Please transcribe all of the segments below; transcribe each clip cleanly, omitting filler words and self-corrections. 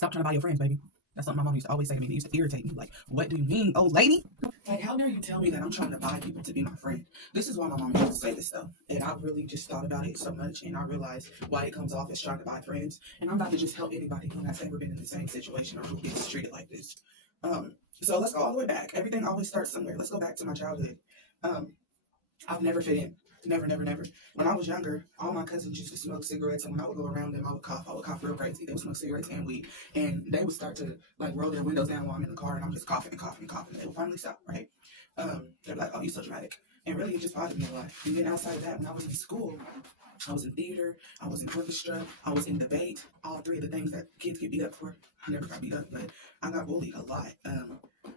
Stop trying to buy your friends, baby. That's something my mom used to always say to me. It used to irritate me. Like, what do you mean, old lady? Like, how dare you tell me that I'm trying to buy people to be my friend? This is why my mom used to say this stuff. And I really just thought about it so much, and I realized why it comes off as trying to buy friends. And I'm about to just help anybody who has ever been in the same situation or who gets treated like this. So let's go all the way back. Everything always starts somewhere. Let's go back to my childhood. Um, I've never fit in. Never, never, never. When I was younger, all my cousins used to smoke cigarettes, and when I would go around them, I would cough. I would cough real crazy. They would smoke cigarettes and weed, and they would start to like roll their windows down while I'm in the car, and I'm just coughing and coughing and coughing. They would finally stop, right? They're like, "Oh, you're so dramatic," and really, it just bothered me a lot. And then outside of that, when I was in school, I was in theater, I was in orchestra, I was in debate. All three of the things that kids get beat up for. I never got beat up, but I got bullied a lot.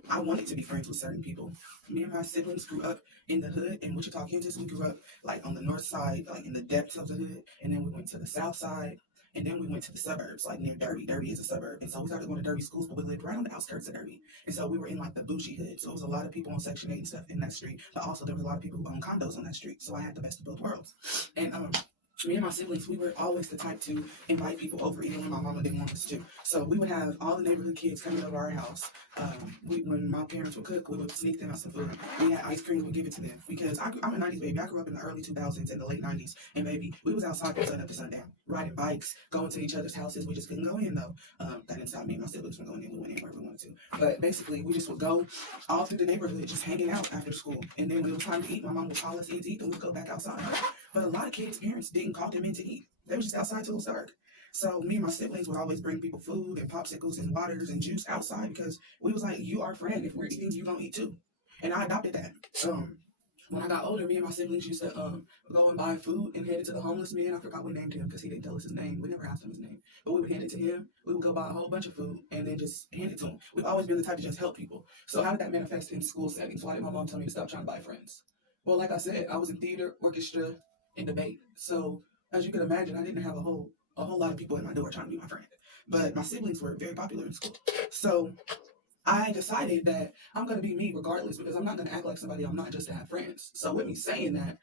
I wanted to be friends with certain people. Me and my siblings grew up in the hood in Wichita, Kansas. We grew up like on the north side, like in the depths of the hood, and then we went to the south side, and then we went to the suburbs, like near Derby. Derby is a suburb, and so we started going to Derby schools, but we lived right on the outskirts of Derby, and so we were in like the bougie hood. So it was a lot of people on Section 8 and stuff in that street, but also there was a lot of people who owned condos on that street. So I had the best of both worlds, and me and my siblings, we were always the type to invite people over, even when my mama didn't want us to. So we would have all the neighborhood kids coming over our house. When my parents would cook, we would sneak them out some food. We had ice cream, we would give it to them. Because I'm a 90s baby. I grew up in the early 2000s and the late 90s. And baby, we was outside from sun up to sundown, riding bikes, going to each other's houses. We just couldn't go in, though. That didn't stop me and my siblings from going in. We went in wherever we wanted to. But basically, we just would go all through the neighborhood, just hanging out after school. And then when it was time to eat, my mom would call us in to eat, and we'd go back outside. But a lot of kids' parents didn't call them in to eat. They were just outside till it was dark. So me and my siblings would always bring people food and popsicles and waters and juice outside because we was like, you are friend. If we're eating, you gonna eat too. And I adopted that. When I got older, me and my siblings used to go and buy food and hand it to the homeless man. I forgot we named him because he didn't tell us his name. We never asked him his name. But we would hand it to him. We would go buy a whole bunch of food and then just hand it to him. We've always been the type to just help people. So how did that manifest in school settings? Why did my mom tell me to stop trying to buy friends? Well, like I said, I was in theater, orchestra, and debate. So as you can imagine, I didn't have a whole lot of people at my door trying to be my friend. But my siblings were very popular in school. So I decided that I'm going to be me regardless because I'm not going to act like somebody I'm not just to have friends. So with me saying that,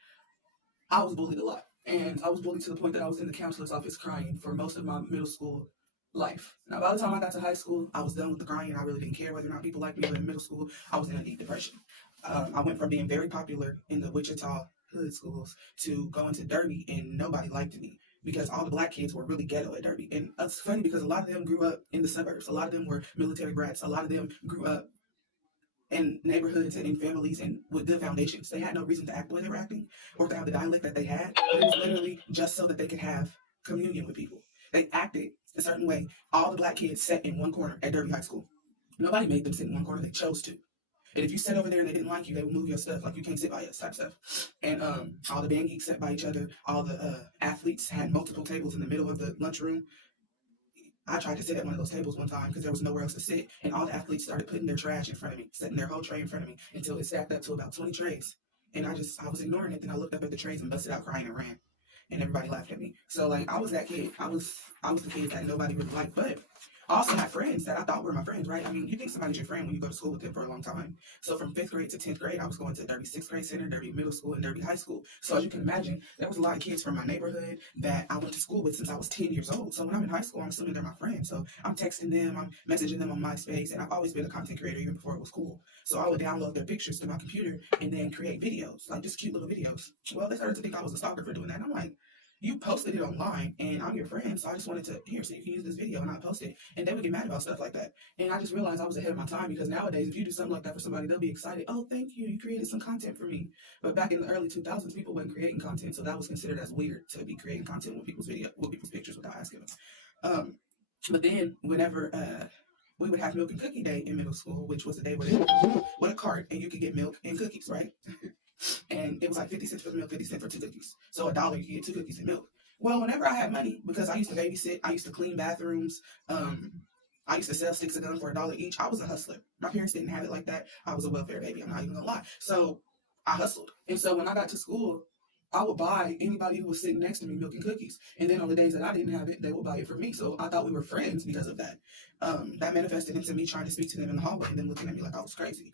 I was bullied a lot. And I was bullied to the point that I was in the counselor's office crying for most of my middle school life. Now, by the time I got to high school, I was done with the crying. I really didn't care whether or not people liked me. But in middle school, I was in a deep depression. I went from being very popular in the Wichita hood schools to going to Derby, and nobody liked me because all the black kids were really ghetto at Derby. And it's funny because a lot of them grew up in the suburbs. A lot of them were military brats. A lot of them grew up in neighborhoods and in families and with good foundations. They had no reason to act the way they were acting or to have the dialect that they had. It was literally just so that they could have communion with people. They acted a certain way. All the black kids sat in one corner at Derby High School. Nobody made them sit in one corner. They chose to. And if you sat over there and they didn't like you, they would move your stuff. Like, you can't sit by us type stuff. And all the band geeks sat by each other. All the athletes had multiple tables in the middle of the lunchroom. I tried to sit at one of those tables one time because there was nowhere else to sit. And all the athletes started putting their trash in front of me, setting their whole tray in front of me until it stacked up to about 20 trays. And I was ignoring it. Then I looked up at the trays and busted out crying and ran. And everybody laughed at me. So, like, I was that kid. I was the kid that nobody really liked. But I also had friends that I thought were my friends, right? I mean, you think somebody's your friend when you go to school with them for a long time. So from 5th grade to 10th grade, I was going to Derby 6th grade center, Derby middle school, and Derby high school. So as you can imagine, there was a lot of kids from my neighborhood that I went to school with since I was 10 years old. So when I'm in high school, I'm assuming they're my friends. So I'm texting them, I'm messaging them on MySpace, and I've always been a content creator even before it was cool. So I would download their pictures to my computer and then create videos, like just cute little videos. Well, they started to think I was a stalker for doing that. And I'm like, you posted it online and I'm your friend, so I just wanted to, here, so you can use this video, and I post it. And they would get mad about stuff like that. And I just realized I was ahead of my time because nowadays, if you do something like that for somebody, they'll be excited. Oh, thank you. You created some content for me. But back in the early 2000s, people weren't creating content, so that was considered as weird to be creating content with people's pictures without asking them. But then whenever we would have milk and cookie day in middle school, which was the day where they would with a cart and you could get milk and cookies, right? And it was like 50 cents for the milk, 50 cents for 2 cookies. So $1, you could get 2 cookies and milk. Well, whenever I had money, because I used to babysit, I used to clean bathrooms, I used to sell sticks of gum for $1 each. I was a hustler. My parents didn't have it like that. I was a welfare baby. I'm not even gonna lie. So I hustled. And so when I got to school, I would buy anybody who was sitting next to me milk and cookies. And then on the days that I didn't have it, they would buy it for me. So I thought we were friends because of that. That manifested into me trying to speak to them in the hallway and them looking at me like I was crazy.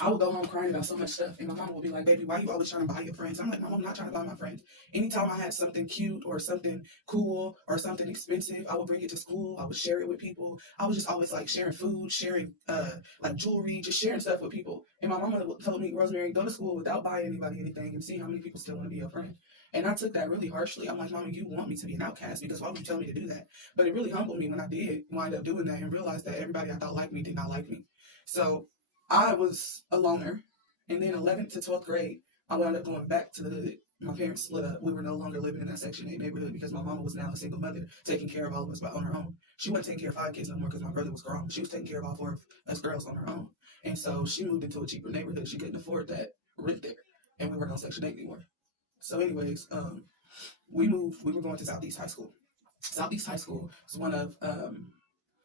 I would go home crying about so much stuff, and my mom would be like, "Baby, why you always trying to buy your friends?" I'm like, "Mom, I'm not trying to buy my friends." Anytime I had something cute or something cool or something expensive, I would bring it to school. I would share it with people. I was just always like sharing food, sharing like jewelry, just sharing stuff with people. And my mama told me, "Rosemary, go to school without buying anybody anything and see how many people still want to be your friend." And I took that really harshly. I'm like, "Mama, you want me to be an outcast because why would you tell me to do that?" But it really humbled me when I did wind up doing that and realized that everybody I thought liked me did not like me. So I was a loner. And then 11th to 12th grade, I wound up going back to the hood. My parents split up. We were no longer living in that Section 8 neighborhood because my mama was now a single mother, taking care of all of us on her own. She wasn't taking care of 5 kids no more because my brother was grown. She was taking care of all 4 of us girls on her own. And so she moved into a cheaper neighborhood. She couldn't afford that rent there. And we weren't on Section 8 anymore. So, anyways, we moved. We were going to Southeast High School. Southeast High School is one of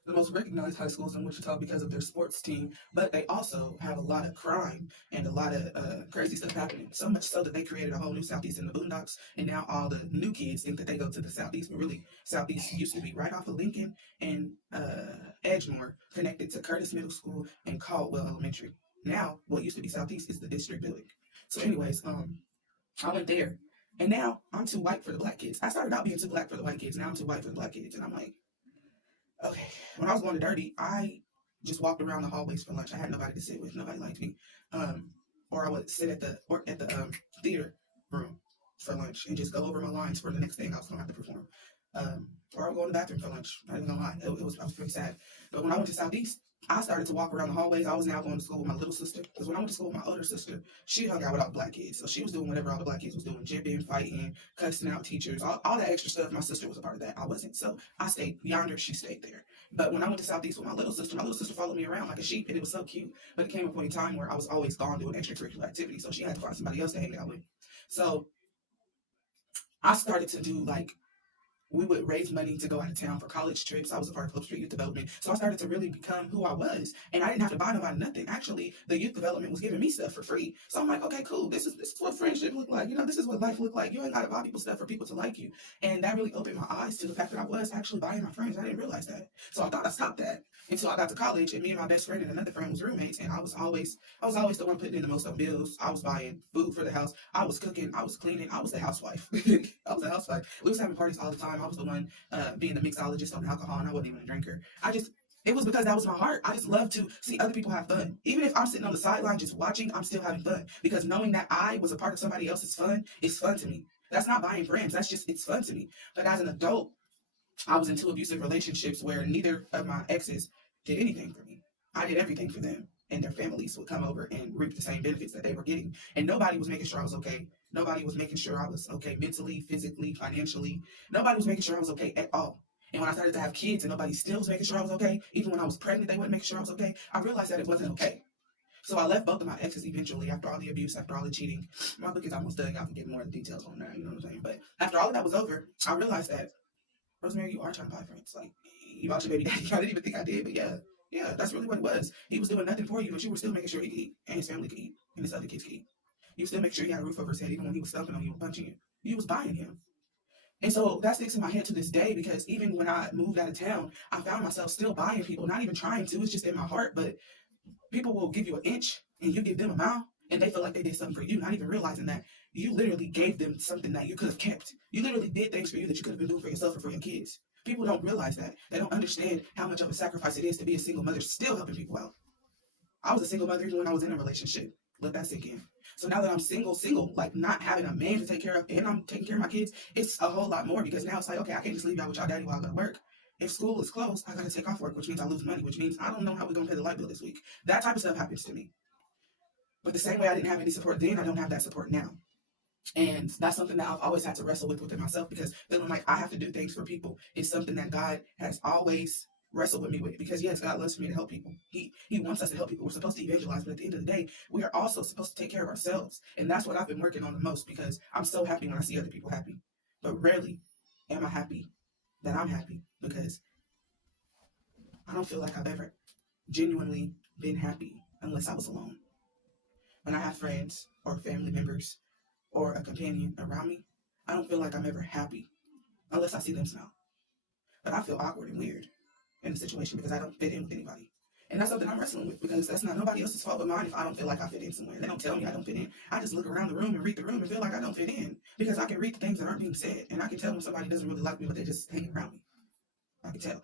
the most recognized high schools in Wichita because of their sports team, but they also have a lot of crime and a lot of crazy stuff happening. So much so that they created a whole new Southeast in the Boondocks, and now all the new kids think that they go to the Southeast, but really Southeast used to be right off of Lincoln and Edgemore, connected to Curtis Middle School and Caldwell Elementary. Now, what used to be Southeast is the district building. So, anyways, I went there, and now I'm too white for the black kids. I started out being too black for the white kids. Now I'm too white for the black kids, and I'm like, okay, when I was going to Dirty, I just walked around the hallways for lunch. I had nobody to sit with. Nobody liked me. Um, or I would sit at the theater room for lunch and just go over my lines for the next thing I was going to have to perform. Or I would go in the bathroom for lunch. Not even gonna lie, I was pretty sad. But when I went to Southeast, I started to walk around the hallways. I was now going to school with my little sister because when I went to school with my older sister, she hung out with all the black kids. So she was doing whatever all the black kids was doing, jipping, fighting, cussing out teachers, all that extra stuff. My sister was a part of that. I wasn't. So I stayed yonder. She stayed there. But when I went to Southeast with my little sister followed me around like a sheep, and it was so cute. But it came a point in time where I was always gone doing extracurricular activities, so she had to find somebody else to hang out with. So I started to do like we would raise money to go out of town for college trips. I was a part of Club Street Youth Development. So I started to really become who I was. And I didn't have to buy nobody nothing. Actually, the youth development was giving me stuff for free. So I'm like, okay, cool. This is what friendship look like. You know, this is what life look like. You ain't gotta buy people stuff for people to like you. And that really opened my eyes to the fact that I was actually buying my friends. I didn't realize that. So I thought I stopped that until I got to college, and me and my best friend and another friend was roommates, and I was always the one putting in the most on bills. I was buying food for the house. I was cooking. I was cleaning. I was the housewife. I was the housewife. We was having parties all the time. I was the one being a mixologist on alcohol, and I wasn't even a drinker. It was because that was my heart. I just love to see other people have fun. Even if I'm sitting on the sideline just watching, I'm still having fun because knowing that I was a part of somebody else's fun is fun to me. That's not buying friends. That's just, it's fun to me. But as an adult, I was in 2 abusive relationships where neither of my exes did anything for me. I did everything for them, and their families would come over and reap the same benefits that they were getting. And nobody was making sure I was okay. Nobody was making sure I was okay mentally, physically, financially. Nobody was making sure I was okay at all. And when I started to have kids and nobody still was making sure I was okay, even when I was pregnant, they wasn't making sure I was okay, I realized that it wasn't okay. So I left both of my exes eventually after all the abuse, after all the cheating. My book is almost done. Y'all can get more of the details on that, you know what I'm saying? But after all of that was over, I realized that Rosemary, you are trying to buy friends. Like, you bought your baby daddy. I didn't even think I did, but yeah. Yeah, that's really what it was. He was doing nothing for you, but you were still making sure he could eat, and his family could eat, and his other kids could eat. You still make sure he had a roof over his head, even when he was stumping on you and punching you. You was buying him. And so that sticks in my head to this day because even when I moved out of town, I found myself still buying people, not even trying to. It's just in my heart, but people will give you an inch and you give them a mile and they feel like they did something for you, not even realizing that you literally gave them something that you could have kept. You literally did things for you that you could have been doing for yourself or for your kids. People don't realize that. They don't understand how much of a sacrifice it is to be a single mother still helping people out. I was a single mother even when I was in a relationship. Let that sink in. So now that I'm single, like not having a man to take care of and I'm taking care of my kids, it's a whole lot more because now it's like, okay, I can't just leave y'all with y'all daddy while I go to work. If school is closed, I gotta take off work, which means I lose money, which means I don't know how we're gonna pay the light bill this week. That type of stuff happens to me. But the same way I didn't have any support then, I don't have that support now. And that's something that I've always had to wrestle with within myself because feeling like I have to do things for people is something that God has always wrestled with me with. Because yes, God loves me to help people. He wants us to help people. We're supposed to evangelize, but at the end of the day, we are also supposed to take care of ourselves. And that's what I've been working on the most because I'm so happy when I see other people happy. But rarely am I happy that I'm happy because I don't feel like I've ever genuinely been happy unless I was alone. When I have friends or family members or a companion around me, I don't feel like I'm ever happy unless I see them smile. But I feel awkward and weird in the situation because I don't fit in with anybody. And that's something I'm wrestling with, because that's not nobody else's fault but mine if I don't feel like I fit in somewhere. They don't tell me I don't fit in. I just look around the room and read the room and feel like I don't fit in, because I can read the things that aren't being said, and I can tell when somebody doesn't really like me, but they just hang around me. I can tell.